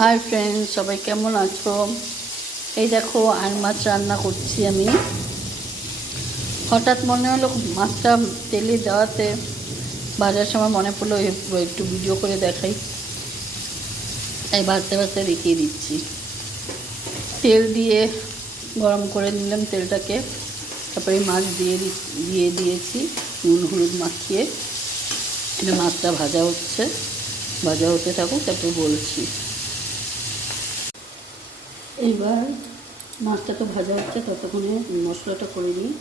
Hi friends, সবাই কেমন আছো? এই দেখো আর মাছ রান্না করছি আমি। হঠাৎ মনে হলো মাছটা তেলে দেওয়াতে, ভাজার সময় মনে পড়লো একটু ভিডিও করে দেখাই, তাই ভাজতে ভাজতে দেখিয়ে দিচ্ছি। তেল দিয়ে গরম করে নিলাম তেলটাকে, তারপরে মাছ দিয়ে দিয়েছি নুন হলুদ মাখিয়ে। এটা মাছটা ভাজা হচ্ছে, ভাজা হতে থাকুক, তারপরে বলছি। এইবার মাছটা তো ভাজা হচ্ছে, ততক্ষণে মশলাটা করে নিই।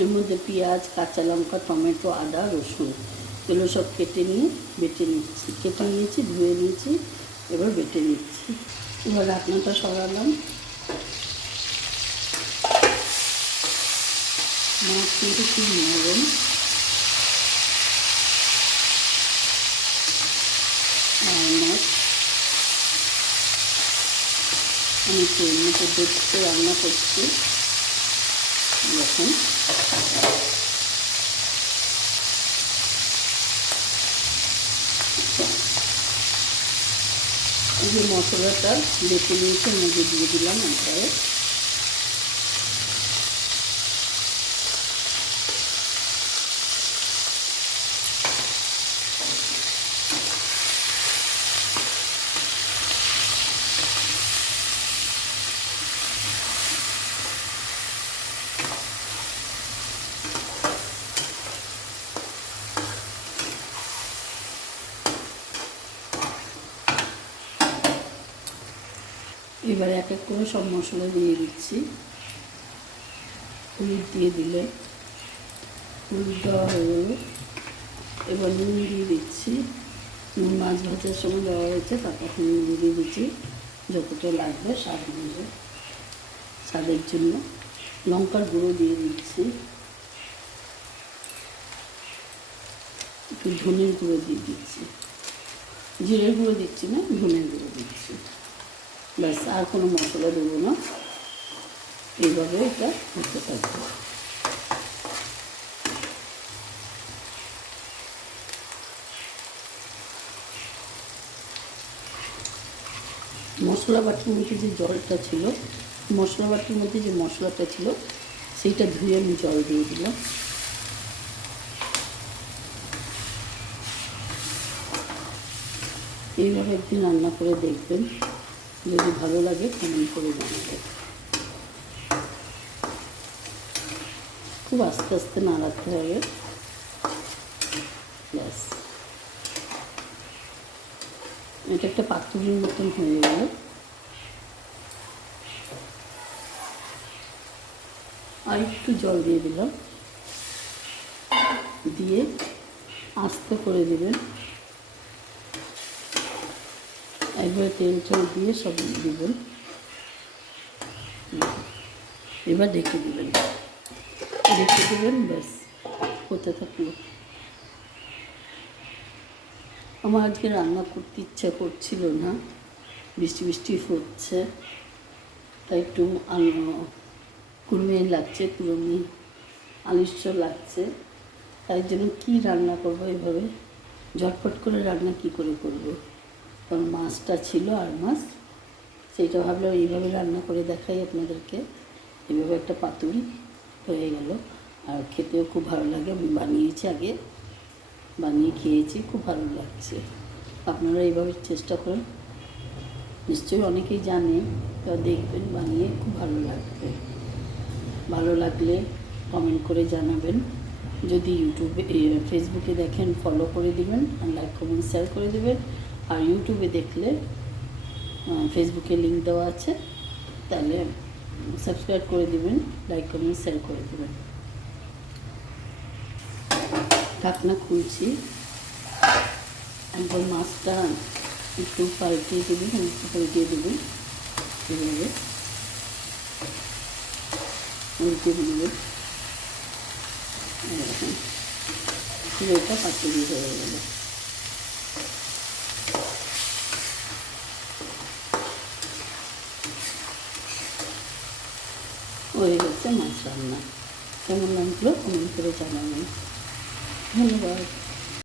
এর মধ্যে পেঁয়াজ, কাঁচা লঙ্কা, টমেটো, আদা, রসুন এগুলো সব কেটে নিয়েছি, ধুয়ে নিয়েছি। এবার বেটে নিচ্ছি। এবার ঢাকনাটা সরালাম। মাছ কিন্তু খুব নরম, মাছ আমি তেল মতো দেখতে রান্না করছি। দেখুন, এই যে মশলাটা বেটে নিয়েছে মধ্যে দিয়ে দিলাম একবারে। এবার এক এক করে সব মশলা দিয়ে দিচ্ছি। হলুদ দিয়ে দিলে হলুদ দেওয়া হয়ে গেল। এবার নুন দিয়ে দিচ্ছি। নুন মাছ ভাজার সময় দেওয়া হয়েছে, তারপর নুন দিয়ে দিচ্ছি যতটা লাগবে স্বাদ অনুযায়ী, স্বাদের জন্য। লঙ্কার গুঁড়ো দিয়ে দিচ্ছি, একটু ধনের গুঁড়ো দিয়ে দিচ্ছি। জিরের গুঁড়ো দিচ্ছি না, ধনের গুঁড়ো দিচ্ছি। ব্যাস, আর কোনো মশলা দেবো না। এইভাবে এটা হতে থাকবে। মশলা বাটির মধ্যে যে জলটা ছিল, মশলা বাটির মধ্যে যে মশলাটা ছিল, সেইটা ধুয়ে আমি জল দিয়ে দিলাম। এইভাবে একদিন রান্না করে দেখবেন, যদি ভালো লাগে কমেন্ট করে জানাবেন। খুব আস্তে আস্তে নাড়াতে হবে। ব্যাস, এটা একটা পাতুরির মতন হয়ে গেল। আর একটু জল দিয়ে দিলাম, দিয়ে আস্তে করে দেবেন। একবারে তেল দিয়ে সব দিবেন। এবার ঢেকে দেবেন, ব্যাস হতে থাকলো। আমার আজকে রান্না করতে ইচ্ছা করছিল না, বৃষ্টি বৃষ্টি হচ্ছে, তাই একটু কুড়মিয়ে লাগছে, আলিস্য লাগছে। তাই জন্য কী রান্না করবো, এইভাবে ঝটপট করে রান্না কি করে করব। কারণ মাছটা ছিল আর মাছ, সেইটা ভাবলাম এইভাবে রান্না করে দেখাই আপনাদেরকে। এইভাবে একটা পাতুরি হয়ে গেল, আর খেতেও খুব ভালো লাগে। আমি বানিয়েছি, আগে বানিয়ে খেয়েছি, খুব ভালো লাগছে। আপনারা এইভাবে চেষ্টা করেন, নিশ্চয়ই অনেকেই জানে, তা দেখবেন বানিয়ে খুব ভালো লাগবে। ভালো লাগলে কমেন্ট করে জানাবেন। যদি ফেসবুকে দেখেন ফলো করে দিবেন, আর লাইক কমেন্ট শেয়ার করে দেবেন। আর ইউটিউবে দেখলে ফেসবুকে লিঙ্ক দেওয়া আছে, তাহলে সাবস্ক্রাইব করে দিবেন, লাইক কমেন্ট শেয়ার করে দেবেন। ঢাকনা খুলছি, একবার মাছটা একটু পাল্টিয়ে দেবেন, উল্টে দেবেন, এভাবে উল্টে দেবেন। এরকম পুরোটা পাতুরি হয়ে গেল। হয়ে গেছে মাছ রান্না। কেমন লাগলো কমেন্ট করে জানাবেন। ধন্যবাদ।